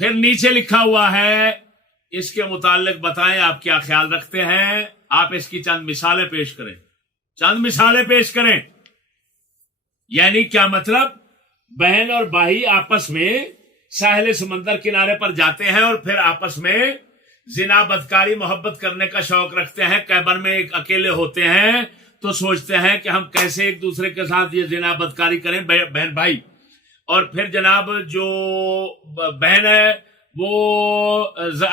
پھر نیچے لکھا ہوا ہے اس کے متعلق بتائیں آپ کیا خیال رکھتے ہیں. آپ اس کی چند مثالیں پیش کریں. چند مثالیں پیش کریں. یعنی کیا مطلب؟ بہن اور بھائی آپس میں ساحل سمندر کنارے پر جاتے ہیں اور پھر آپس میں زنا بدکاری محبت کرنے کا شوق رکھتے ہیں. کیبن میں ایک اکیلے ہوتے ہیں تو سوچتے ہیں کہ ہم کیسے ایک دوسرے کے ساتھ یہ زنا بدکاری کریں بہن بھائی. اور پھر جناب جو بہن ہے وہ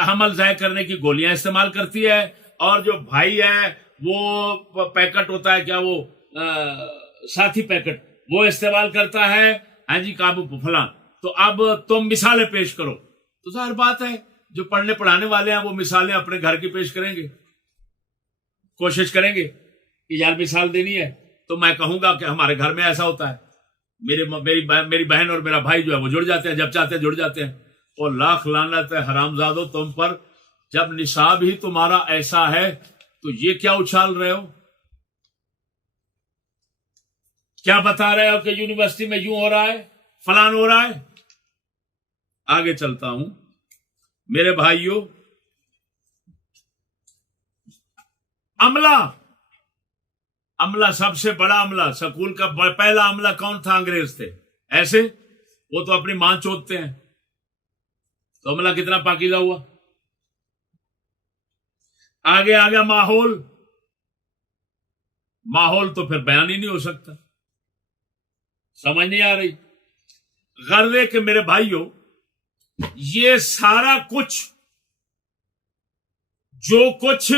حمل ضائع کرنے کی گولیاں استعمال کرتی ہے اور جو بھائی ہے وہ پیکٹ ہوتا ہے کیا وہ ساتھی پیکٹ وہ استعمال کرتا ہے. ہاں جی قابو فلاں. تو اب تم مثالیں پیش کرو. تو ظاہر بات ہے جو پڑھنے پڑھانے والے ہیں وہ مثالیں اپنے گھر کی پیش کریں گے, کوشش کریں گے کہ یار مثال دینی ہے تو میں کہوں گا کہ ہمارے گھر میں ایسا ہوتا ہے. میری بہن اور میرا بھائی جو ہے وہ جڑ جاتے ہیں, جب چاہتے ہیں جڑ جاتے ہیں. اور لاکھ لعنت ہے حرامزادو تم پر, جب نصاب ہی تمہارا ایسا ہے تو یہ کیا اچھال رہے ہو؟ کیا بتا رہے ہو کہ یونیورسٹی میں یوں ہو رہا ہے فلان ہو رہا ہے؟ آگے چلتا ہوں میرے بھائیوں. عملہ سب سے بڑا عملہ, سکول کا پہلا عملہ کون تھا؟ انگریز تھے. ایسے وہ تو اپنی ماں چوتتے ہیں. تو عملہ کتنا پاکیزہ ہوا. آگے آ گیا ماحول تو پھر بیان ہی نہیں ہو سکتا. سمجھ نہیں آ رہی؟ غرضے کہ میرے بھائیوں یہ سارا کچھ جو کچھ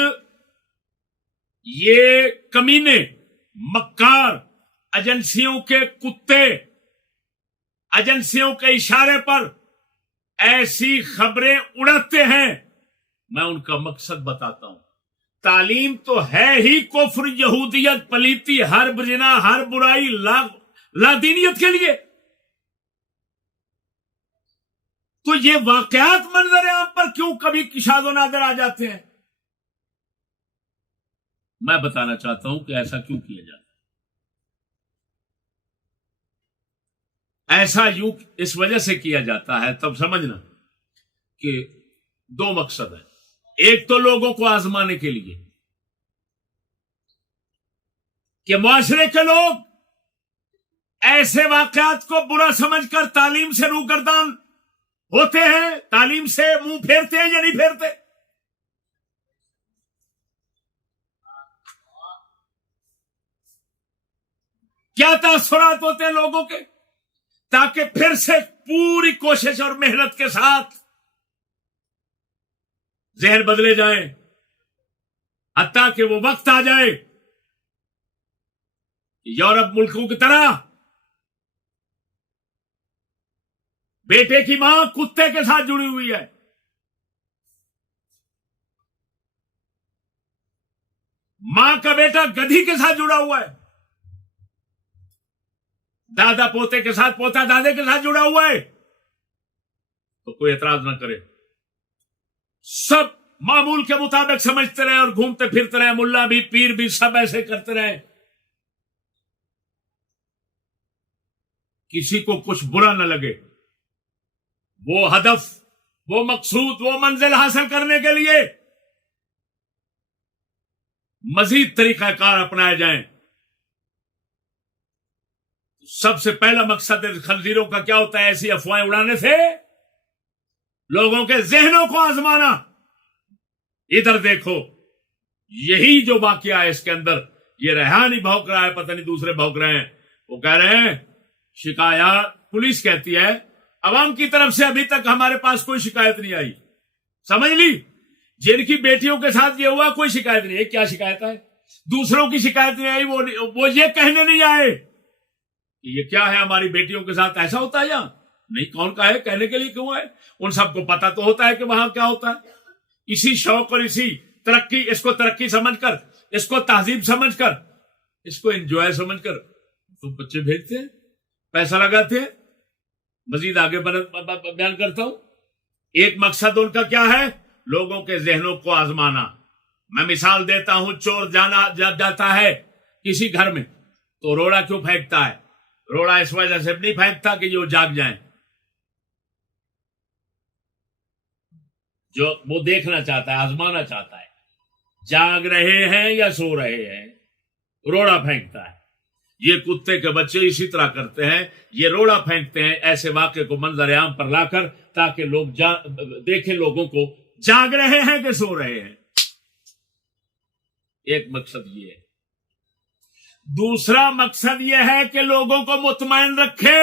یہ کمینے مکار ایجنسیوں کے کتے ایجنسیوں کے اشارے پر ایسی خبریں اڑاتے ہیں, میں ان کا مقصد بتاتا ہوں. تعلیم تو ہے ہی کفر, یہودیت, پلیتی, ہر زنا, ہر برائی, لادینیت کے لیے. تو یہ واقعات منظر عام پر کیوں کبھی کشاد و نادر آ جاتے ہیں؟ میں بتانا چاہتا ہوں کہ ایسا کیوں کیا جاتا ہے. ایسا یوں اس وجہ سے کیا جاتا ہے, تب سمجھنا کہ دو مقصد ہیں. ایک تو لوگوں کو آزمانے کے لیے کہ معاشرے کے لوگ ایسے واقعات کو برا سمجھ کر تعلیم سے روگردان ہوتے ہیں, تعلیم سے منہ پھیرتے ہیں یا نہیں پھیرتے. کیا تاثرات ہوتے ہیں لوگوں کے, تاکہ پھر سے پوری کوشش اور محنت کے ساتھ ذہن بدلے جائیں, حتیٰ کہ وہ وقت آ جائے یورپ ملکوں کی طرح بیٹے کی ماں کتے کے ساتھ جڑی ہوئی ہے, ماں کا بیٹا گدھی کے ساتھ جڑا ہوا ہے, دادا پوتے کے ساتھ, پوتا دادے کے ساتھ جڑا ہوا ہے, تو کوئی اعتراض نہ کرے. سب معمول کے مطابق سمجھتے رہے اور گھومتے پھرتے رہے, ملا بھی پیر بھی سب ایسے کرتے رہے. کسی کو کچھ برا نہ لگے. وہ ہدف, وہ مقصود, وہ منزل حاصل کرنے کے لیے مزید طریقہ کار اپنائے جائیں. سب سے پہلا مقصد خنزیروں کا کیا ہوتا ہے؟ ایسی افواہیں اڑانے سے لوگوں کے ذہنوں کو آزمانا. ادھر دیکھو, یہی جو واقعہ ہے اس کے اندر, یہ ریحانی بھونک رہا ہے, پتہ نہیں دوسرے بھونک رہے ہیں. وہ کہہ رہے ہیں شکایات, پولیس کہتی ہے عوام کی طرف سے ابھی تک ہمارے پاس کوئی شکایت نہیں آئی. سمجھ لی, جن کی بیٹیوں کے ساتھ یہ ہوا کوئی شکایت نہیں ہے. کیا شکایت ہے؟ دوسروں کی شکایت نہیں آئی, وہ یہ کہنے نہیں آئے کہ یہ کیا ہے ہماری بیٹیوں کے ساتھ ایسا ہوتا ہے یا نہیں. کون کا ہے کہنے کے لیے کیوں ہے؟ ان سب کو پتا تو ہوتا ہے کہ وہاں کیا ہوتا ہے. اسی شوق اور اسی ترقی, اس کو ترقی سمجھ کر, اس کو تہذیب سمجھ کر, اس کو انجوائے سمجھ کر تو بچے بھیجتے ہیں, پیسہ لگاتے ہیں. مزید آگے بیان کرتا ہوں. ایک مقصد ان کا کیا ہے؟ لوگوں کے ذہنوں کو آزمانا. میں مثال دیتا ہوں, چور جب جاتا ہے کسی گھر میں تو روڑا کیوں پھینکتا ہے؟ روڑا اس وجہ سے نہیں پھینکتا کہ یہ جاگ جائیں. جو وہ دیکھنا چاہتا ہے، آزمانا چاہتا ہے، جاگ رہے ہیں یا سو رہے ہیں، روڑا پھینکتا ہے۔ یہ کتے کے بچے اسی طرح کرتے ہیں، یہ روڑا پھینکتے ہیں ایسے واقعے کو منظر عام پر لا کر، تاکہ لوگ دیکھیں لوگوں کو جاگ رہے ہیں کہ سو رہے ہیں۔ ایک مقصد یہ ہے۔ دوسرا مقصد یہ ہے کہ لوگوں کو مطمئن رکھے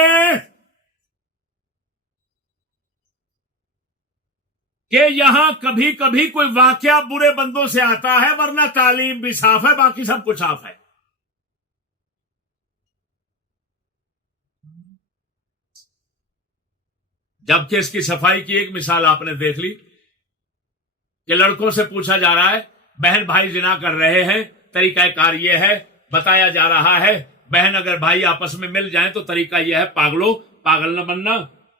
کہ یہاں کبھی کبھی کوئی واقعہ برے بندوں سے آتا ہے، ورنہ تعلیم بھی صاف ہے، باقی سب کچھ صاف ہے۔ جبکہ اس کی صفائی کی ایک مثال آپ نے دیکھ لی کہ لڑکوں سے پوچھا جا رہا ہے بہن بھائی زنا کر رہے ہیں، طریقہ کار یہ ہے، بتایا جا رہا ہے بہن اگر بھائی آپس میں مل جائیں تو طریقہ یہ ہے پاگلو، پاگل نہ بننا،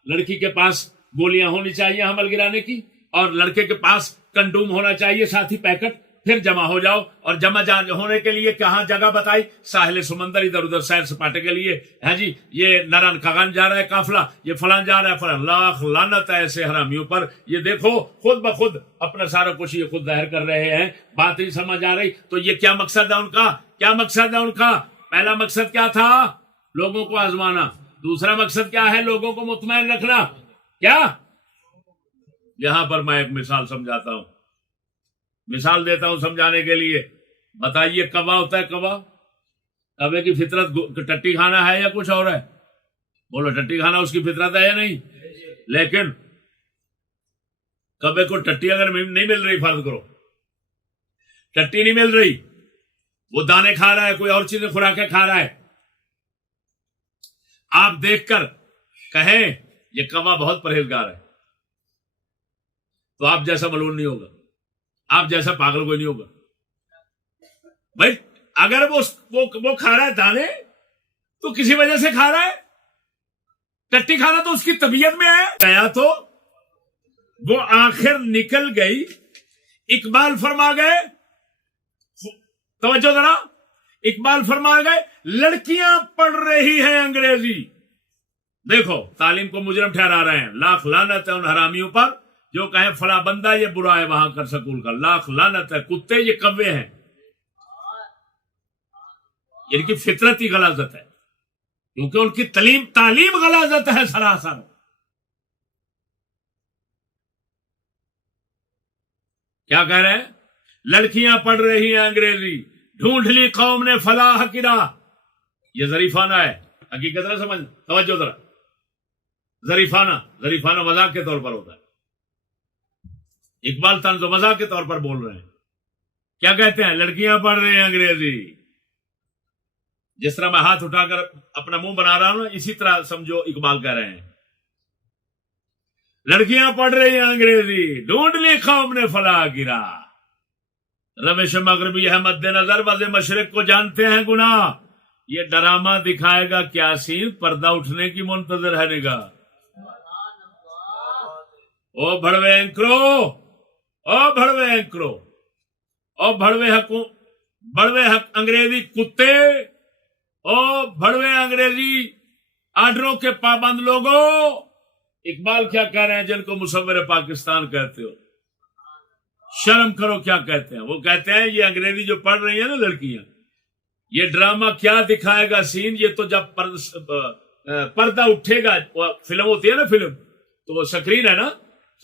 لڑکی کے پاس گولیاں ہونی چاہیے حمل گرانے کی، اور لڑکے کے پاس کنڈوم ہونا چاہیے ساتھی پیکٹ، پھر جمع ہو جاؤ۔ اور جمع ہونے کے لیے کہاں جگہ بتائی؟ ساحل سمندر، ادھر ادھر سیر سپاٹے کے لیے۔ ہاں جی، یہ نران کھگان جا رہا ہے قافلہ، یہ فلان جا رہا ہے فلان، لاکھ لعنت ہے ایسے حرامیوں پر۔ یہ دیکھو خود بخود اپنا سارا کچھ یہ خود ظاہر کر رہے ہیں، بات نہیں سمجھ آ رہی۔ تو یہ کیا مقصد ہے ان کا؟ کیا مقصد ہے ان کا؟ پہلا مقصد کیا تھا؟ لوگوں کو آزمانا۔ دوسرا مقصد کیا ہے؟ لوگوں کو مطمئن رکھنا۔ کیا؟ یہاں پر میں ایک مثال سمجھاتا ہوں، مثال دیتا ہوں سمجھانے کے لیے۔ بتائیے کوا ہوتا ہے کوا؟ کبے کی فطرت ٹٹی کھانا ہے یا کچھ اور ہے؟ بولو، ٹٹی کھانا اس کی فطرت ہے یا نہیں؟ لیکن کبے کو ٹٹی اگر نہیں مل رہی، فرض کرو ٹٹی نہیں مل رہی، وہ دانے کھا رہا ہے، کوئی اور چیزیں خوراکیں کھا رہا ہے، آپ دیکھ کر کہیں یہ کوا بہت پرہیزگار ہے، تو آپ جیسا ملون نہیں ہوگا، آپ جیسا پاگل کوئی نہیں ہوگا۔ بھائی اگر وہ کھا رہا ہے دانے تو کسی وجہ سے کھا رہا ہے، ٹٹی کھانا تو اس کی طبیعت میں ہے گیا، تو وہ آخر نکل گئی۔ اقبال فرما گئے، توجہ ذرا، اقبال فرما گئے لڑکیاں پڑھ رہی ہیں انگریزی۔ دیکھو تعلیم کو مجرم ٹھہرا رہے ہیں، لاکھ لعنت ہے ان حرامیوں پر جو کہیں فلاں بندہ یہ برا ہے وہاں کر سکول کا، لاکھ لعنت ہے، کتے یہ کوے ہیں، ان کی فطرت ہی غلاظت ہے، کیونکہ ان کی تعلیم غلاظت ہے سراسر۔ کیا کہہ رہے ہیں؟ لڑکیاں پڑھ رہی ہیں انگریزی، ڈھونڈ لی قوم نے فلاح کی راہ۔ یہ ظریفانہ ہے، حقیقت نہ سمجھ، توجہ ذرا، ظریفانہ مذاق کے طور پر ہوتا ہے۔ اقبال طنز و مذاق کے طور پر بول رہے ہیں۔ کیا کہتے ہیں؟ لڑکیاں پڑھ رہی ہیں انگریزی۔ جس طرح میں ہاتھ اٹھا کر اپنا منہ بنا رہا ہوں نا، اسی طرح سمجھو اقبال کہہ رہے ہیں لڑکیاں پڑھ رہی ہیں انگریزی، ڈھونڈ لی قوم نے فلاح کی راہ۔ روش مغربی ہے مد نظر، وز مشرق کو جانتے ہیں گناہ۔ یہ ڈرامہ دکھائے گا کیا سین، پردہ اٹھنے کی منتظر ہے نگاہ۔ او بھڑوے اینکرو، او بھڑوے اینکرو، او بھڑوے حق انگریزی کتے، او بھڑوے انگریزی آرڈروں کے پابند لوگوں۔ اقبال کیا کہہ رہے ہیں جن کو مصور پاکستان کہتے ہو؟ شرم کرو، کیا کہتے ہیں؟ وہ کہتے ہیں یہ انگریزی جو پڑھ رہی ہیں نا لڑکیاں، یہ ڈرامہ کیا دکھائے گا سین، یہ تو جب پردہ اٹھے گا، فلم ہوتی ہے نا، فلم تو وہ سکرین ہے نا،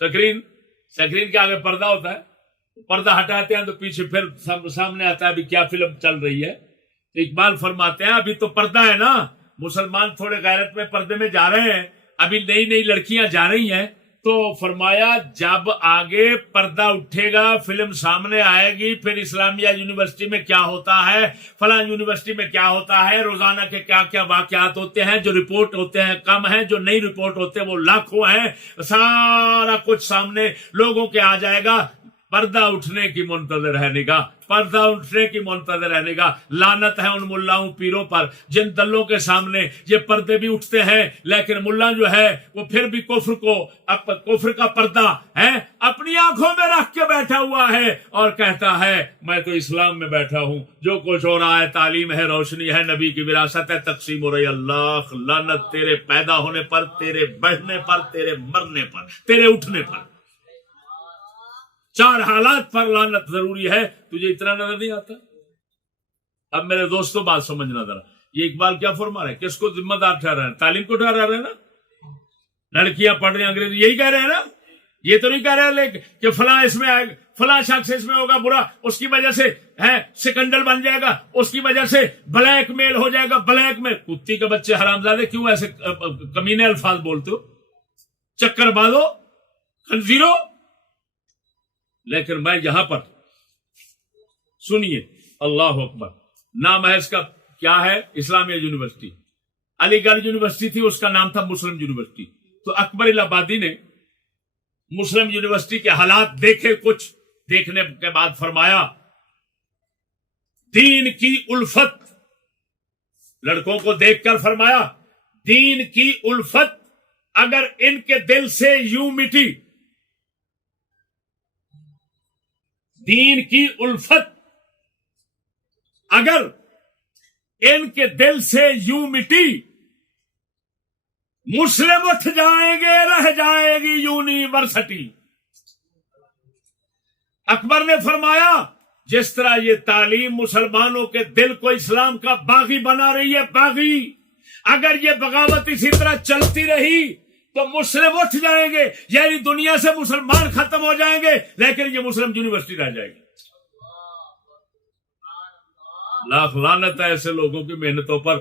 سکرین کے آگے پردہ ہوتا ہے، پردہ ہٹاتے ہیں تو پیچھے پھر سامنے آتا ہے ابھی کیا فلم چل رہی ہے۔ تو اقبال فرماتے ہیں ابھی تو پردہ ہے نا، مسلمان تھوڑے غیرت میں پردے میں جا رہے ہیں، ابھی نئی نئی لڑکیاں جا رہی ہیں، تو فرمایا جب آگے پردہ اٹھے گا، فلم سامنے آئے گی، پھر اسلامیہ یونیورسٹی میں کیا ہوتا ہے، فلاں یونیورسٹی میں کیا ہوتا ہے، روزانہ کے کیا کیا واقعات ہوتے ہیں، جو رپورٹ ہوتے ہیں کم ہیں، جو نئی رپورٹ ہوتے ہیں وہ لاکھوں ہیں، سارا کچھ سامنے لوگوں کے آ جائے گا۔ پردہ اٹھنے کی منتظر ہے نگاہ، پردہ اٹھنے کی منتظر ہے نگاہ۔ لعنت ہے ان ملاؤں پیروں پر جن دلوں کے سامنے یہ پردے بھی اٹھتے ہیں، لیکن ملا جو ہے وہ پھر بھی کفر کا پردہ ہے اپنی آنکھوں میں رکھ کے بیٹھا ہوا ہے اور کہتا ہے میں تو اسلام میں بیٹھا ہوں، جو کچھ ہو رہا ہے تعلیم ہے، روشنی ہے، نبی کی وراثت ہے، تقسیم ہو رہی۔ اللہ لعنت تیرے پیدا ہونے پر، تیرے بڑھنے پر، تیرے مرنے پر، تیرے اٹھنے پر۔ 4 حالات پر لعنت ضروری ہے، تجھے اتنا نظر نہیں آتا؟ اب میرے دوستوں بات سمجھنا ذرا، یہ اقبال کیا فرما رہے ہیں؟ کس کو ذمہ دار ٹھہرا ہے؟ تعلیم کو ٹھہرا رہے ہیں نا؟ لڑکیاں پڑھ رہی ہیں انگریزی، یہی کہہ رہے ہیں نا؟ یہ تو نہیں کہہ رہے کہ فلاں اس میں آئے گا، فلاں شخص اس میں ہوگا برا، اس کی وجہ سے ہے سکنڈل بن جائے گا، اس کی وجہ سے بلیک میل ہو جائے گا، بلیک میل۔ کتی کے بچے حرامزادے کیوں ایسے کمینے الفاظ بولتے ہو؟ چکر بازو، خنزیرو۔ لیکن میں یہاں پر سنیے، اللہ اکبر، نام ہے اس کا کیا ہے؟ اسلامیہ یونیورسٹی، علی گڑھ یونیورسٹی تھی، اس کا نام تھا مسلم یونیورسٹی۔ تو اکبر الہ آبادی نے مسلم یونیورسٹی کے حالات دیکھے، کچھ دیکھنے کے بعد فرمایا دین کی الفت، لڑکوں کو دیکھ کر فرمایا دین کی الفت اگر ان کے دل سے یوں مٹی، دین کی الفت اگر ان کے دل سے یوں مٹی، مسلم اٹھ جائیں گے، رہ جائے گی یونیورسٹی۔ اکبر نے فرمایا جس طرح یہ تعلیم مسلمانوں کے دل کو اسلام کا باغی بنا رہی ہے، باغی، اگر یہ بغاوت اسی طرح چلتی رہی تو مسلم اٹھ جائیں گے، یعنی دنیا سے مسلمان ختم ہو جائیں گے، لیکن یہ مسلم یونیورسٹی رہ جائے گی۔ لاکھ لعنت ہے ایسے لوگوں کی محنتوں پر،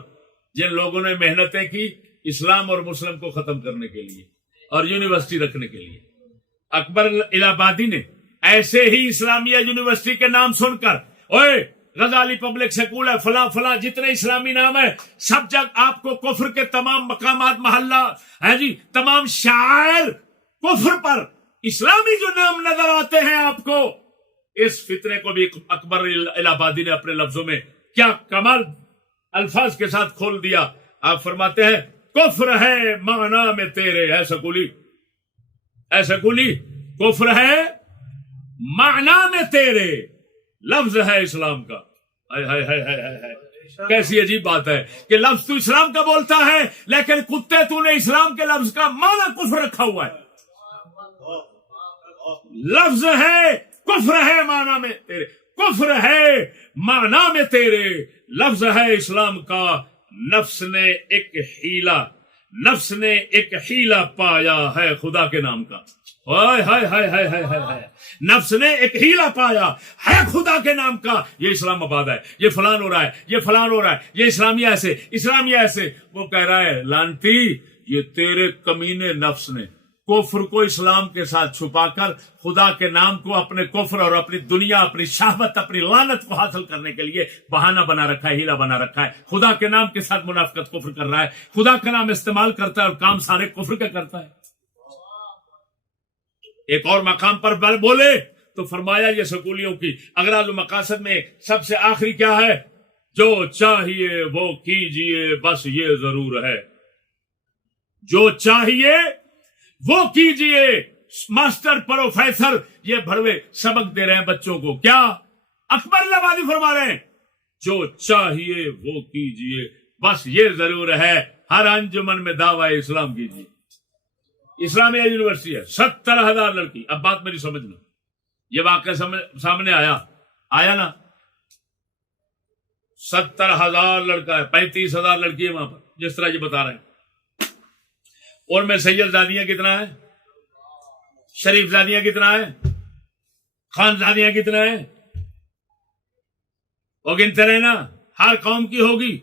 جن لوگوں نے محنتیں کی اسلام اور مسلم کو ختم کرنے کے لیے اور یونیورسٹی رکھنے کے لیے۔ اکبر الہ آبادی نے ایسے ہی اسلامیہ یونیورسٹی کے نام سن کر، اوئے غزالی پبلک سکول ہے، فلاں فلاں، جتنے اسلامی نام ہے، سب جگہ آپ کو کفر کے تمام مقامات، محلہ ہے جی، تمام شاعر کفر پر، اسلامی جو نام نظر آتے ہیں آپ کو، اس فتنے کو بھی اکبر الہ آبادی نے اپنے لفظوں میں کیا کمال الفاظ کے ساتھ کھول دیا۔ آپ فرماتے ہیں کفر ہے معنی میں تیرے، اے سکولی، اے سکولی، کفر ہے معنی میں تیرے، لفظ ہے اسلام کا۔ ہائے ہائے ہائے ہائے ہائے، کیسی عجیب بات ہے کہ لفظ تو اسلام کا بولتا ہے، لیکن کتے تو نے اسلام کے لفظ کا معنی کفر رکھا ہوا ہے۔ لفظ ہے کفر ہے معنی میں تیرے، کفر ہے معنی میں تیرے، لفظ ہے اسلام کا، نفس نے ایک ہیلا پایا ہے خدا کے نام کا۔ ہائے ہائے ہائے ہائے ہائے ہائے، نفس نے ایک ہیلا پایا ہے خدا کے نام کا۔ یہ اسلام آباد ہے، یہ فلان ہو رہا ہے، یہ فلان ہو رہا ہے، یہ اسلامیہ ایسے، اسلامیہ ایسے۔ وہ کہہ رہا ہے لعنتی، یہ تیرے کمینے نفس نے کفر کو اسلام کے ساتھ چھپا کر خدا کے نام کو اپنے کفر اور اپنی دنیا، اپنی شہوت، اپنی لعنت کو حاصل کرنے کے لیے بہانہ بنا رکھا ہے، ہیلا بنا رکھا ہے۔ خدا کے نام کے ساتھ منافقت، کفر کر رہا ہے، خدا کا نام استعمال کرتا ہے اور کام سارے کفر کا کرتا ہے۔ ایک اور مقام پر بولے تو فرمایا یہ سکولیوں کی اغراض و مقاصد میں سب سے آخری کیا ہے؟ جو چاہیے وہ کیجئے، بس یہ ضرور ہے، جو چاہیے وہ کیجئے۔ ماسٹر پروفیسر یہ بھڑوے سبق دے رہے ہیں بچوں کو، کیا اکبر الہ آبادی فرما رہے ہیں؟ جو چاہیے وہ کیجئے، بس یہ ضرور ہے، ہر انجمن میں دعوی اسلام کیجئے۔ اسلامیہ یونیورسٹی ہے، 70,000 لڑکی۔ اب بات میری سمجھنا، یہ واقعہ سامنے آیا نا، 70,000 لڑکا ہے، 35,000 لڑکی ہے وہاں پر، جس طرح یہ بتا رہے ہیں۔ اور میں سید زادیاں کتنا ہے، شریف زادیاں کتنا ہے، خان زادیاں کتنا ہے، وہ گنتے رہے نا۔ ہر قوم کی ہوگی،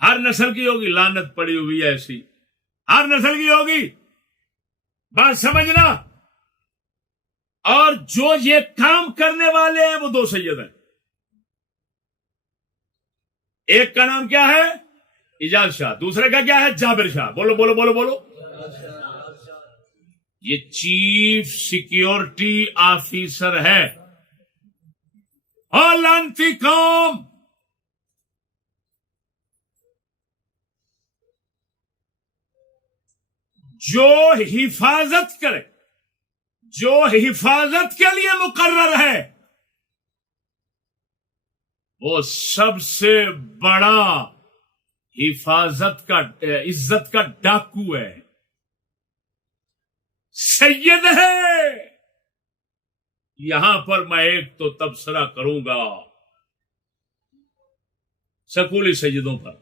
ہر نسل کی ہوگی، لعنت پڑی ہوئی ہے ایسی، ہر نسل کی ہوگی، بات سمجھنا۔ اور جو یہ کام کرنے والے ہیں وہ 2 سید ہیں۔ ایک کا نام کیا ہے؟ اعجاز شاہ، دوسرے کا کیا ہے؟ جابر شاہ۔ بولو بولو بولو بولو۔ یہ چیف سیکیورٹی آفیسر ہے۔ اور لعنتی قوم، جو حفاظت کرے، جو حفاظت کے لیے مقرر ہے، وہ سب سے بڑا حفاظت کا، عزت کا ڈاکو ہے، سید ہے۔ یہاں پر میں ایک تو تبصرہ کروں گا سکولی سیدوں پر.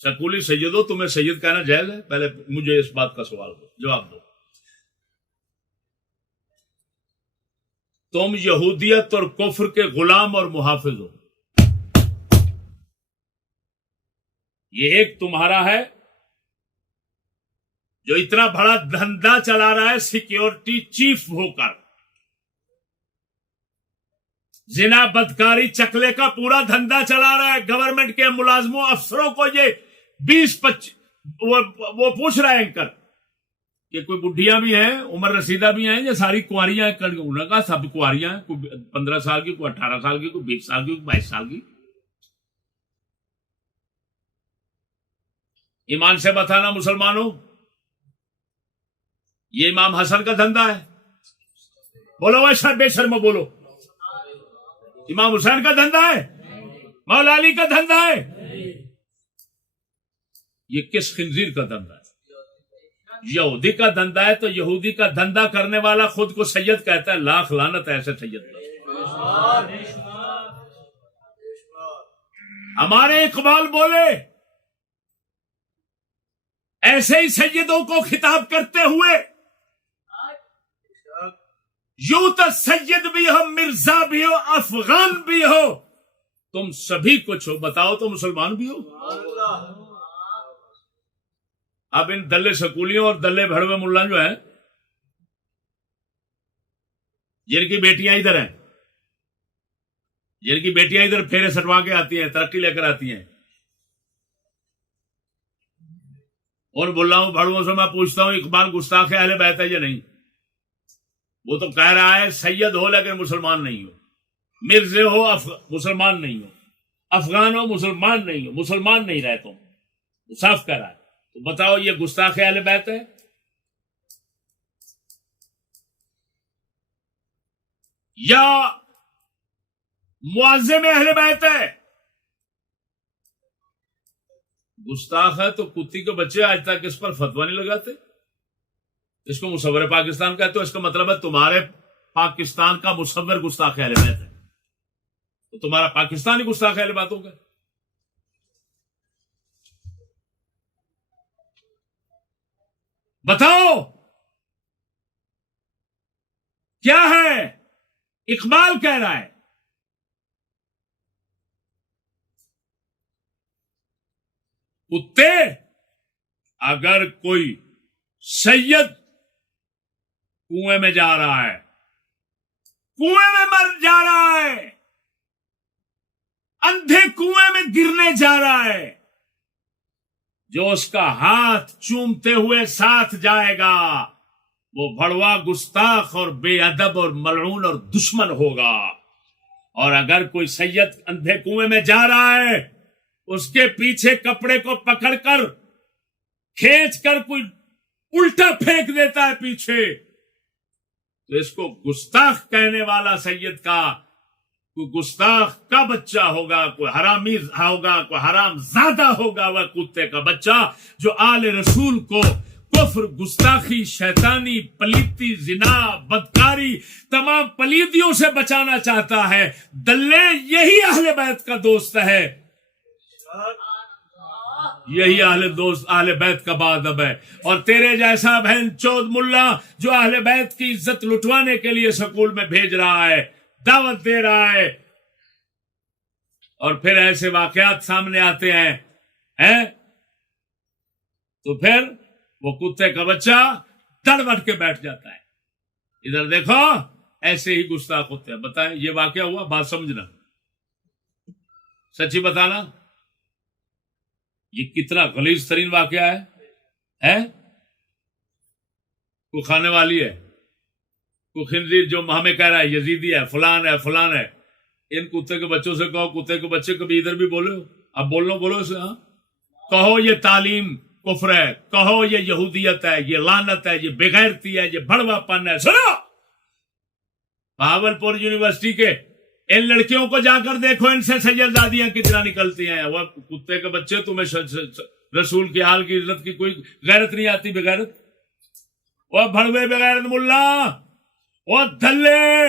سکولی سیدوں، تمہیں سید کہنا جائز ہے؟ پہلے مجھے اس بات کا سوال دو، جواب دو. تم یہودیت اور کفر کے غلام اور محافظ ہو. یہ ایک تمہارا ہے جو اتنا بڑا دھندا چلا رہا ہے سیکیورٹی چیف ہو کر، زنا بدکاری چکلے کا پورا دھندا چلا رہا ہے. گورنمنٹ کے ملازموں افسروں کو یہ 20-25 وہ پوچھ رہا ہے اینکر کہ کوئی بڈھیاں بھی ہیں، عمر رسیدہ بھی ہیں، یا ساری کنواریاں ہیں؟ انہوں نے کہا سب کنواریاں ہیں، کوئی 15 سال کی، کوئی 18 سال کی، کوئی 20 سال کی، کوئی 22 سال کی. ایمان سے بتانا مسلمانوں، یہ امام حسن کا دھندا ہے؟ بولو ویسا بے شرمو بولو. امام حسین کا دھندا ہے؟ مولا علی کا دھندا ہے؟ یہ کس خنزیر کا دھندا ہے؟ یہودی کا دھندا ہے. تو یہودی کا دھندا کرنے والا خود کو سید کہتا ہے. لاکھ لعنت ہے ایسے سید پر. ہمارے اقبال بولے ایسے ہی سیدوں کو خطاب کرتے ہوئے، یوں تو سید بھی ہو، مرزا بھی ہو، افغان بھی ہو، تم سبھی کچھ ہو، بتاؤ تو مسلمان بھی ہو. اب ان دلے سکولیوں اور دلے بھڑوے ملا جو ہیں، جن کی بیٹیاں ادھر ہیں، جن کی بیٹیاں ادھر پھیرے سٹوا کے آتی ہیں، ترقی لے کر آتی ہیں، اور ملاؤں بھڑووں سے میں پوچھتا ہوں اقبال گستاخ اہل بیت ہے یا نہیں؟ وہ تو کہہ رہا ہے سید ہو لیکن مسلمان نہیں ہو، مرزے ہو مسلمان نہیں ہو، افغان ہو مسلمان نہیں ہو، مسلمان نہیں رہے تم. صاف کہہ رہا ہے. تو بتاؤ یہ گستاخ اہل بیت ہے یا معظم اہل بیت ہے؟ گستاخ ہے تو کتی کے بچے آج تک اس پر فتویٰ نہیں لگاتے. اس کو مصور پاکستان کہتے ہو، اس کا مطلب ہے تمہارے پاکستان کا مصور گستاخ اہل بیت ہے، تو تمہارا پاکستان ہی گستاخ اہل بیت ہوگا. بتاؤ کیا ہے؟ اقبال کہہ رہا ہے کتے، اگر کوئی سید کنویں میں جا رہا ہے، کنویں میں مر جا رہا ہے، اندھے کنویں میں گرنے جا رہا ہے، جو اس کا ہاتھ چومتے ہوئے ساتھ جائے گا وہ بھڑوا، گستاخ اور بے ادب اور ملعون اور دشمن ہوگا. اور اگر کوئی سید اندھے کنویں میں جا رہا ہے، اس کے پیچھے کپڑے کو پکڑ کر کھینچ کر کوئی الٹا پھینک دیتا ہے پیچھے، تو اس کو گستاخ کہنے والا سید کا کوئی گستاخ کا بچہ ہوگا، کوئی حرامی ہوگا، کوئی حرام زادہ ہوگا، وہ کتے کا بچہ جو آل رسول کو کفر، گستاخی، شیطانی، پلیتی، زنا، بدکاری، تمام پلیدیوں سے بچانا چاہتا ہے. دلے یہی اہل بیت کا دوست ہے، یہی اہل بیت کا بادب ہے. اور تیرے جیسا بہن چود ملا جو اہل بیت کی عزت لٹوانے کے لیے سکول میں بھیج رہا ہے، دعوت دے رہا ہے، اور پھر ایسے واقعات سامنے آتے ہیں تو پھر وہ کتے کا بچہ دڑ بٹ کے بیٹھ جاتا ہے. ادھر دیکھو ایسے ہی گستاخ ہوتے ہیں. بتائیں یہ واقعہ ہوا، بات سمجھنا، سچی بتانا، یہ کتنا غلیظ ترین واقعہ ہے. کوئی کھانے والی ہے، کوئی خنزیر جو ہمیں کہہ رہا ہے یزیدی ہے، فلان ہے، فلان ہے. ان کتے کے بچوں سے کہو، کتے کے بچے کبھی ادھر بھی بولو، اب بولو اسے، ہاں کہو یہ تعلیم کفر ہے، کہو یہ یہودیت ہے، یہ لعنت ہے، یہ بغیرتی ہے، یہ بھڑوا پن ہے. سنو، بہاولپور یونیورسٹی کے ان لڑکیوں کو جا کر دیکھو، ان سے سیدزادیاں کتنا نکلتی ہیں. وہ کتے کے بچے، تمہیں رسول کی حال کی عزت کی کوئی غیرت نہیں آتی؟ بغیرت، وہ بھڑوے بغیرت ملا، وہ دھلے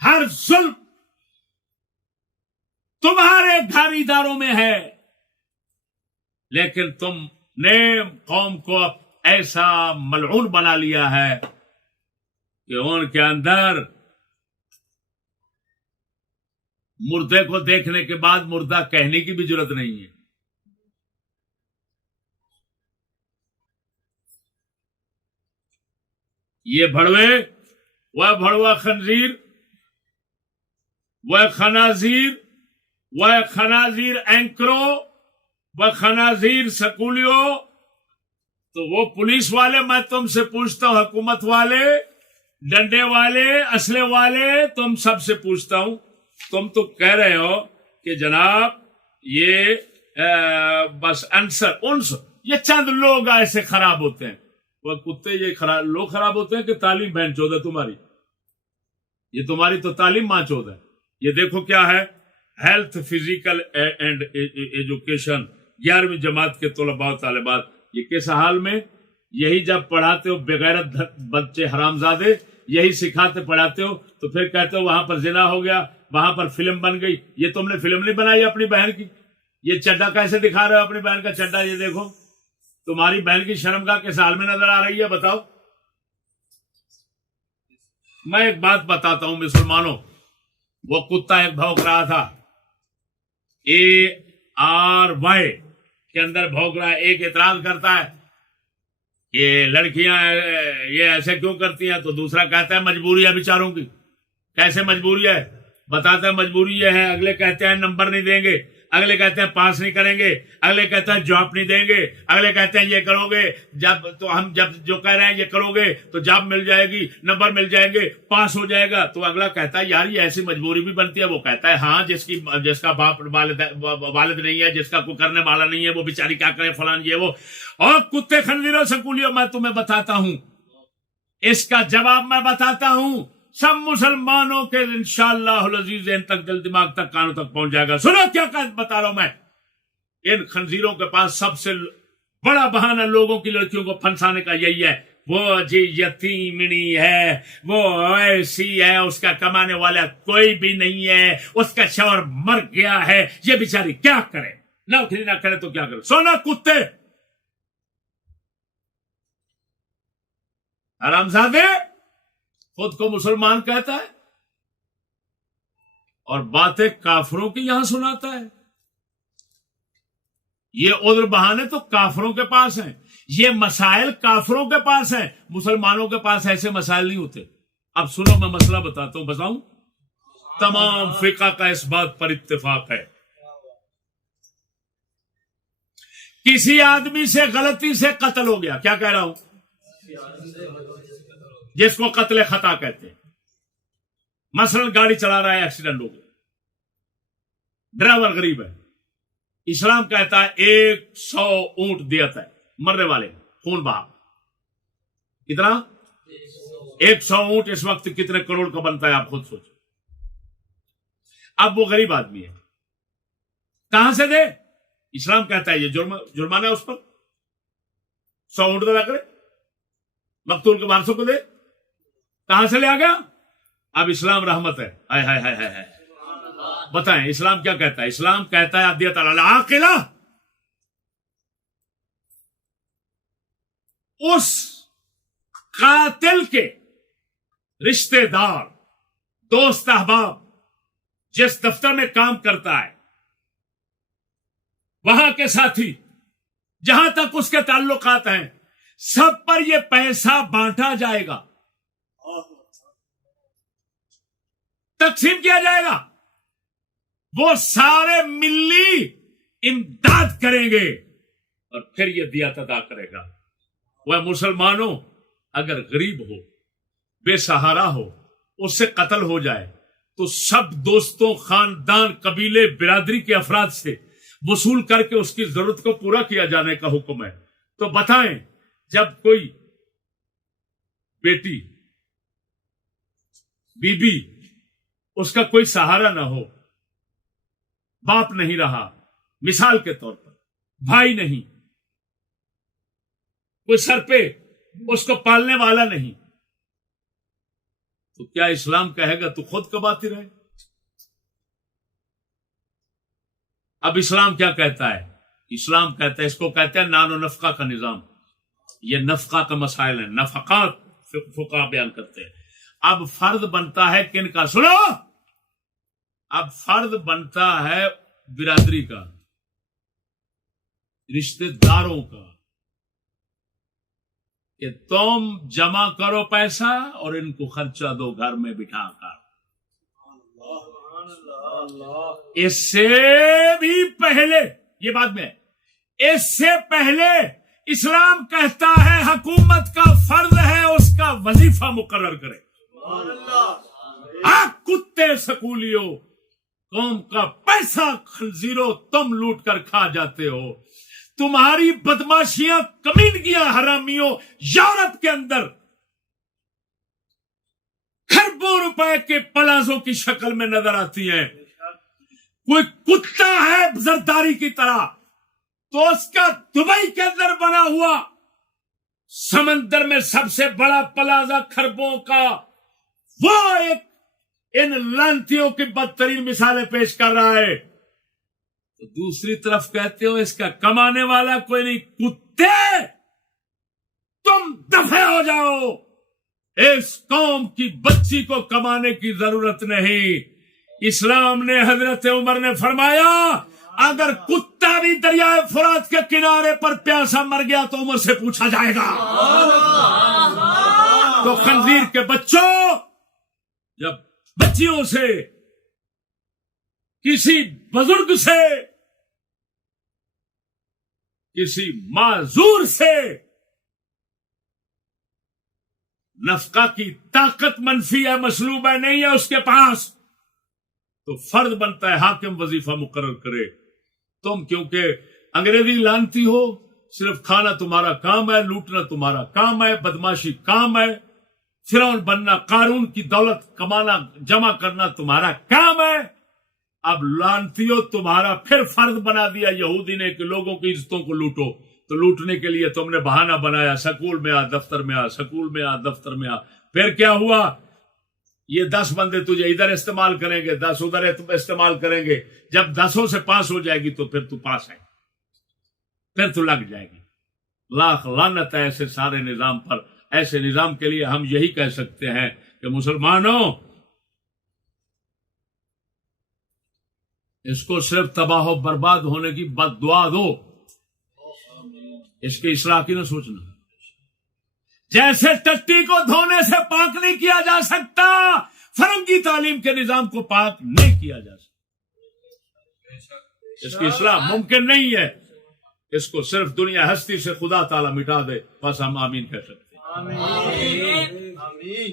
ہر ظلم تمہارے گھر اداروں میں ہے، لیکن تم نے قوم کو ایسا ملعون بنا لیا ہے کہ ان کے اندر مردے کو دیکھنے کے بعد مردہ کہنے کی بھی ضرورت نہیں ہے. یہ بھڑوے، وہ بھڑوا خنزیر، وہ خنازیر، وہ خنازیر اینکروں، وہ خنازیر سکولیوں. تو وہ پولیس والے، میں تم سے پوچھتا ہوں، حکومت والے، ڈنڈے والے، اسلحے والے، تم سب سے پوچھتا ہوں، تم تو کہہ رہے ہو کہ جناب یہ بس انصر یہ چند لوگ ایسے خراب ہوتے ہیں. وہ کتے یہ لوگ خراب ہوتے ہیں کہ تعلیم بہن چود ہے تمہاری؟ یہ تمہاری تو تعلیم ماں چود ہے. یہ دیکھو کیا ہے، ہیلتھ فزیکل اینڈ ایجوکیشن 11ویں جماعت کے طلباء و طالبات، یہ کس حال میں؟ یہی جب پڑھاتے ہو بغیرت بچے حرامزادے، یہی سکھاتے پڑھاتے ہو، تو پھر کہتے ہو وہاں پر زنا ہو گیا، وہاں پر فلم بن گئی. یہ تم نے فلم نہیں بنائی اپنی بہن کی؟ یہ چڈا کیسے دکھا رہے ہو اپنی بہن کا چڈا؟ یہ دیکھو تمہاری بہن کی شرمگاہ کس حال میں نظر آ رہی ہے، بتاؤ. میں ایک بات بتاتا ہوں مسلمانوں، وہ کتا ایک بھونک رہا تھا، ARY کے اندر بھونک رہا ہے. ایک اعتراض کرتا ہے کہ لڑکیاں یہ ایسے کیوں کرتی ہیں، تو دوسرا کہتا ہے مجبوری ہے بیچاروں کی. کیسے مجبوری ہے؟ بتاتا ہے مجبوری یہ ہے. اگلے کہتے ہیں نمبر نہیں دیں گے، اگلے کہتے ہیں پاس نہیں کریں گے، اگلے کہتے ہیں جاب نہیں دیں گے، اگلے کہتے ہیں یہ کرو گے جب تو ہم جب جو کہہ رہے ہیں یہ کرو گے تو جاب مل جائے گی، نمبر مل جائیں گے، پاس ہو جائے گا. تو اگلا کہتا ہے یار یہ ایسی مجبوری بھی بنتی ہے. وہ کہتا ہے ہاں جس کا باپ والد نہیں ہے، جس کا کوئی کرنے والا نہیں ہے، وہ بیچاری کیا کرے فلان یہ وہ. اور کتے خنزیروں سکولیوں، میں تمہیں بتاتا ہوں اس کا جواب، میں بتاتا ہوں سب مسلمانوں کے انشاءاللہ العزیز ان تک دل دماغ تک کانوں تک پہنچ جائے گا. سنو کیا بتا رہا ہوں میں. ان خنزیروں کے پاس سب سے بڑا بہانہ لوگوں کی لڑکیوں کو پھنسانے کا یہی ہے. وہ جی یتیمنی ہے، وہ ایسی ہے، اس کا کمانے والا کوئی بھی نہیں ہے، اس کا شوہر مر گیا ہے، یہ بیچاری کیا کرے؟ نوکری نہ کرے تو کیا کرے؟ سونا کتے حرامزادے، خود کو مسلمان کہتا ہے اور باتیں کافروں کی یہاں سناتا ہے. یہ عذر بہانے تو کافروں کے پاس ہیں، یہ مسائل کافروں کے پاس ہیں، مسلمانوں کے پاس ایسے مسائل نہیں ہوتے. اب سنو میں مسئلہ بتاتا ہوں، بتاؤں. تمام فقہ کا اس بات پر اتفاق ہے، کسی آدمی سے غلطی سے قتل ہو گیا، کیا کہہ رہا ہوں، جس کو قتل خطا کہتے ہیں. مثلا گاڑی چلا رہا ہے، ایکسیڈنٹ ہو گیا، ڈرائیور غریب ہے، اسلام کہتا ہے 100 اونٹ دیت ہے مرنے والے، خون بہا. کتنا؟ 100 اونٹ. اس وقت کتنے کروڑ کا بنتا ہے آپ خود سوچیں. اب وہ غریب آدمی ہے، کہاں سے دے؟ اسلام کہتا ہے یہ جرمانہ ہے اس پر، 100 اونٹ ادا کرے، مقتول کے وارثوں کو دے. کہاں سے لے آ گیا؟ اب اسلام رحمت ہے. ہائے ہائے ہائے ہائے. بتائیں اسلام کیا کہتا ہے؟ اسلام کہتا ہے ادیت العاقلہ، اس قاتل کے رشتہ دار، دوست احباب، جس دفتر میں کام کرتا ہے، وہاں کے ساتھی، جہاں تک اس کے تعلقات ہیں، سب پر یہ پیسہ بانٹا جائے گا، تقسیم کیا جائے گا. وہ سارے ملی امداد کریں گے اور پھر یہ دیات ادا کرے گا. وہ مسلمانوں، اگر غریب ہو، بے سہارا ہو، اس سے قتل ہو جائے تو سب دوستوں، خاندان، قبیلے، برادری کے افراد سے وصول کر کے اس کی ضرورت کو پورا کیا جانے کا حکم ہے. تو بتائیں جب کوئی بیٹی، بی بی، اس کا کوئی سہارا نہ ہو، باپ نہیں رہا، مثال کے طور پر بھائی نہیں، کوئی سر پہ اس کو پالنے والا نہیں، تو کیا اسلام کہے گا تو خود کماتی رہے؟ اب اسلام کیا کہتا ہے؟ اسلام کہتا ہے، اس کو کہتے ہیں نان و نفقہ کا نظام. یہ نفقہ کا مسائل ہیں، نفقات فقہا بیان کرتے ہیں. اب فرض بنتا ہے کن کا؟ سنو، اب فرض بنتا ہے برادری کا، رشتہ داروں کا، کہ تم جمع کرو پیسہ اور ان کو خرچہ دو گھر میں بٹھا کر. اس سے بھی پہلے، یہ بعد میں، اس سے پہلے اسلام کہتا ہے حکومت کا فرض ہے اس کا وظیفہ مقرر کرے. آپ کتے سکولیوں، قوم کا پیسہ خنزیروں تم لوٹ کر کھا جاتے ہو. تمہاری بدماشیاں، کمینگیاں، حرامیوں یورپ کے اندر کھربوں روپے کے پلازوں کی شکل میں نظر آتی ہیں. کوئی کتا ہے زرداری کی طرح تو اس کا دبئی کے اندر بنا ہوا سمندر میں سب سے بڑا پلازا کھربوں کا، وہ ایک ان لانتیوں کی بدترین مثالیں پیش کر رہا ہے. تو دوسری طرف کہتے ہو اس کا کمانے والا کوئی نہیں. کتے، تم دفع ہو جاؤ، اس قوم کی بچی کو کمانے کی ضرورت نہیں. اسلام نے، حضرت عمر نے فرمایا اگر کتا بھی دریائے فرات کے کنارے پر پیاسا مر گیا تو عمر سے پوچھا جائے گا. تو خنزیر کے بچوں، جب بچیوں سے، کسی بزرگ سے، کسی معذور سے نفقہ کی طاقت منفی ہے، مسلوب ہے، نہیں ہے اس کے پاس، تو فرض بنتا ہے حاکم وظیفہ مقرر کرے. تم کیونکہ انگریزی لانتی ہو، صرف کھانا تمہارا کام ہے، لوٹنا تمہارا کام ہے، بدماشی کام ہے، فرعون بننا، قارون کی دولت کمانا، جمع کرنا تمہارا کام ہے. اب لانتیوں تمہارا پھر فرض بنا دیا یہودی نے کہ لوگوں کی عزتوں کو لوٹو. تو لوٹنے کے لیے تم نے بہانہ بنایا، سکول میں آ، دفتر میں آ، سکول میں آ، دفتر میں آ. پھر کیا ہوا؟ یہ 10 بندے تجھے ادھر استعمال کریں گے، 10 ادھر استعمال کریں گے. جب 10 سے پاس ہو جائے گی تو پھر تو پاس ہے، پھر تو لگ جائے گی. لاکھ لعنت ہے ایسے سارے نظام پر. ایسے نظام کے لیے ہم یہی کہہ سکتے ہیں کہ مسلمانوں، اس کو صرف تباہ و برباد ہونے کی بد دعا دو، اس کی اصلاح کی نہ سوچنا. جیسے ٹٹی کو دھونے سے پاک نہیں کیا جا سکتا، فرنگی تعلیم کے نظام کو پاک نہیں کیا جا سکتا. اس کی اصلاح ممکن نہیں ہے. اس کو صرف دنیا ہستی سے خدا تعالی مٹا دے، بس ہم آمین کہہ سکتے ہیں. آمین.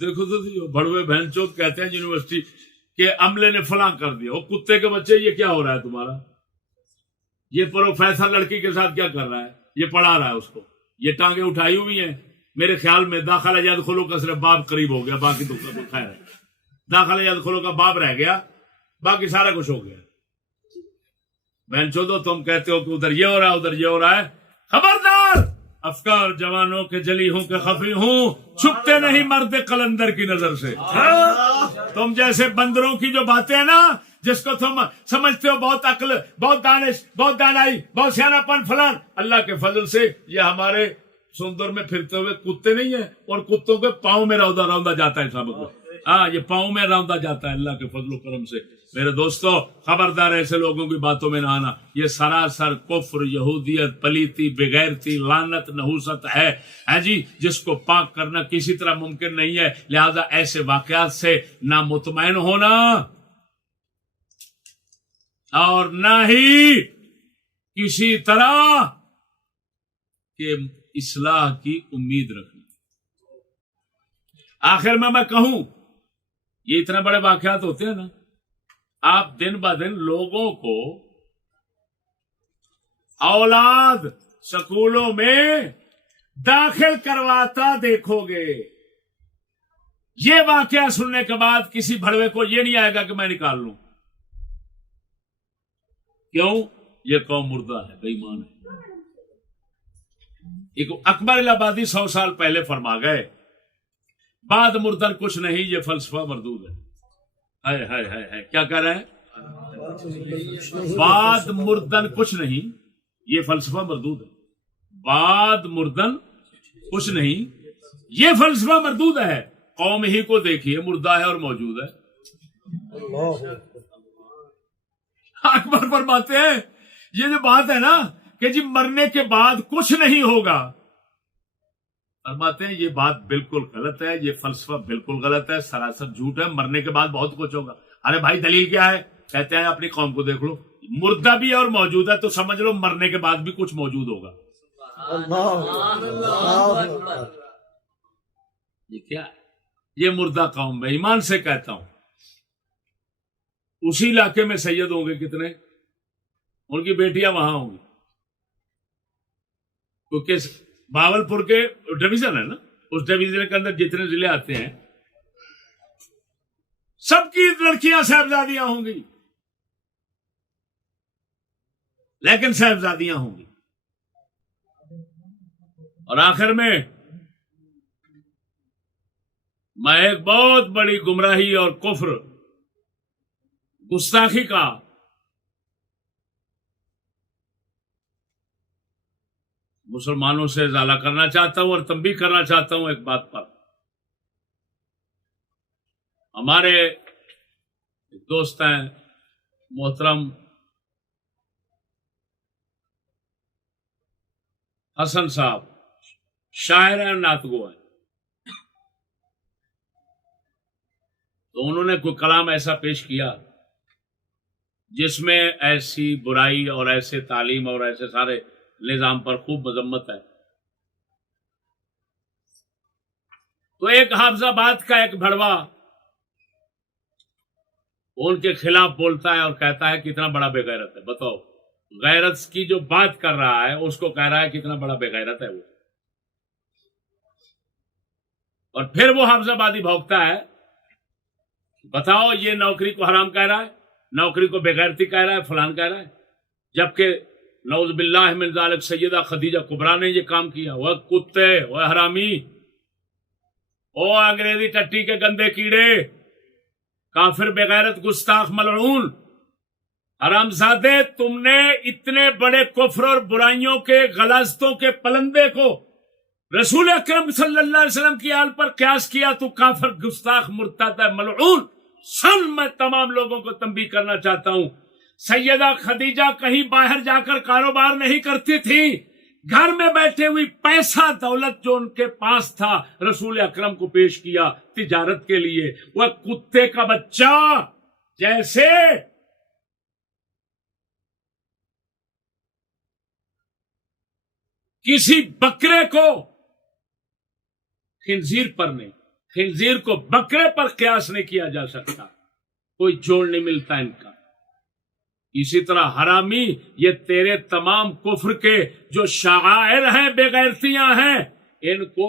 دیکھو تو بڑوے بہن چوت کہتے ہیں یونیورسٹی کے عملے نے فلاں کر دیا. وہ کتے کے بچے، یہ کیا ہو رہا ہے تمہارا؟ یہ پروفیسر لڑکی کے ساتھ کیا کر رہا ہے؟ یہ پڑھا رہا ہے اس کو. یہ ٹانگیں اٹھائی ہوئی ہیں. میرے خیال میں داخلہ یدخلو کا صرف باب قریب ہو گیا، باقی تو خیر ہے. داخلہ یدخلو کا باب رہ گیا، باقی سارا کچھ ہو گیا. بہن چودو، تم کہتے ہو کہ ادھر یہ ہو رہا ہے، ادھر یہ ہو رہا ہے. خبردار، افکار جوانوں کے جلی ہوں کہ خفی ہوں، چھپتے نہیں مرد قلندر کی نظر سے. تم جیسے بندروں کی جو باتیں ہیں نا، جس کو تم سمجھتے ہو بہت عقل، بہت دانش، بہت دانائی، بہت سیانا پن فلان، اللہ کے فضل سے یہ ہمارے سندر میں پھرتے ہوئے کتے نہیں ہیں. اور کتوں کے پاؤں میں روندا جاتا ہے سب کو. ہاں، یہ پاؤں میں روندا جاتا ہے اللہ کے فضل و کرم سے. میرے دوستو، خبردار ایسے لوگوں کی باتوں میں نہ آنا. یہ سراسر کفر، یہودیت، پلیتی، بغیرتی، لعنت، نحوست ہے جی، جس کو پاک کرنا کسی طرح ممکن نہیں ہے. لہذا ایسے واقعات سے نہ مطمئن ہونا اور نہ ہی کسی طرح کے اصلاح کی امید رکھنا. آخر میں کہوں، یہ اتنے بڑے واقعات ہوتے ہیں نا، آپ دن بہ دن لوگوں کو اولاد سکولوں میں داخل کرواتا دیکھو گے. یہ واقعہ سننے کے بعد کسی بھڑوے کو یہ نہیں آئے گا کہ میں نکال لوں. کیوں؟ یہ قوم مردہ ہے، بے ایمان ہے۔ ایک اکبر الہ آبادی 100 سال پہلے فرما گئے بعد مردن کچھ نہیں، یہ فلسفہ مردود ہے۔ ہائے ہائے ہائے ہائے، کیا کہہ رہے ہیں؟ بعد مردن کچھ نہیں، یہ فلسفہ مردود ہے۔ بعد مردن کچھ نہیں، یہ فلسفہ مردود ہے۔ قوم ہی کو دیکھیے، مردہ ہے اور موجود ہے۔ اکبر فرماتے ہیں یہ جو بات ہے نا کہ جی مرنے کے بعد کچھ نہیں ہوگا، فرماتے ہیں یہ بات بالکل غلط ہے، یہ فلسفہ بالکل غلط ہے، سراسر جھوٹ ہے۔ مرنے کے بعد بہت کچھ ہوگا۔ ارے بھائی دلیل کیا ہے؟ کہتے ہیں اپنی قوم کو دیکھ لو، مردہ بھی ہے اور موجود ہے، تو سمجھ لو مرنے کے بعد بھی کچھ موجود ہوگا۔ یہ کیا ہے؟ یہ مردہ قوم ہے، ایمان سے کہتا ہوں۔ اسی علاقے میں سید ہوں گے کتنے، ان کی بیٹیاں وہاں ہوں گی، کیونکہ باولپور کے ڈویژن ہے نا، اس ڈویژن کے اندر جتنے ضلع آتے ہیں سب کی لڑکیاں صاحبزادیاں ہوں گی، لیکن صاحبزادیاں ہوں گی۔ اور آخر میں ایک بہت بڑی گمراہی اور کفر گستاخی کا مسلمانوں سے ازالہ کرنا چاہتا ہوں اور تنبیہ کرنا چاہتا ہوں ایک بات پر۔ ہمارے دوست ہیں محترم حسن صاحب، شاعر ہیں، نعت گو ہیں، تو انہوں نے کوئی کلام ایسا پیش کیا جس میں ایسی برائی اور ایسے تعلیم اور ایسے سارے نظام پر خوب مذمت ہے۔ تو ایک حافظ آباد کا ایک بھڑوا ان کے خلاف بولتا ہے اور کہتا ہے کتنا بڑا بے غیرت ہے۔ بتاؤ، غیرت کی جو بات کر رہا ہے اس کو کہہ رہا ہے کتنا بڑا بے غیرت ہے وہ۔ اور پھر وہ حافظ آبادی بھونکتا ہے، بتاؤ یہ نوکری کو حرام کہہ رہا ہے، نوکری کو بے غیرتی کہہ رہا ہے، فلان کہہ رہا ہے، جبکہ نعوذ باللہ من ذالک سیدہ خدیجہ کبریٰ نے یہ کام کیا۔ وہ کتے، وہ حرامی، او انگریزی ٹٹی کے گندے کیڑے، کافر، بے غیرت، گستاخ، ملعون، حرامزادے، تم نے اتنے بڑے کفر اور برائیوں کے غلاظتوں کے پلندے کو رسول اکرم صلی اللہ علیہ وسلم کی آل پر قیاس کیا، تو کافر، گستاخ، مرتد ہے، ملعون۔ سن، میں تمام لوگوں کو تنبیہ کرنا چاہتا ہوں، سیدہ خدیجہ کہیں باہر جا کر کاروبار نہیں کرتی تھی، گھر میں بیٹھے ہوئی پیسہ دولت جو ان کے پاس تھا رسول اکرم کو پیش کیا تجارت کے لیے۔ وہ کتے کا بچہ، جیسے کسی بکرے کو خنزیر پر نہیں، خنزیر کو بکرے پر قیاس نہیں کیا جا سکتا، کوئی جوڑ نہیں ملتا ان کا۔ اسی طرح حرامی، یہ تیرے تمام کفر کے جو شعائر ہیں، بے غیرتیاں ہیں، ان کو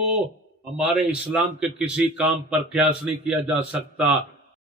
ہمارے اسلام کے کسی کام پر قیاس نہیں کیا جا سکتا۔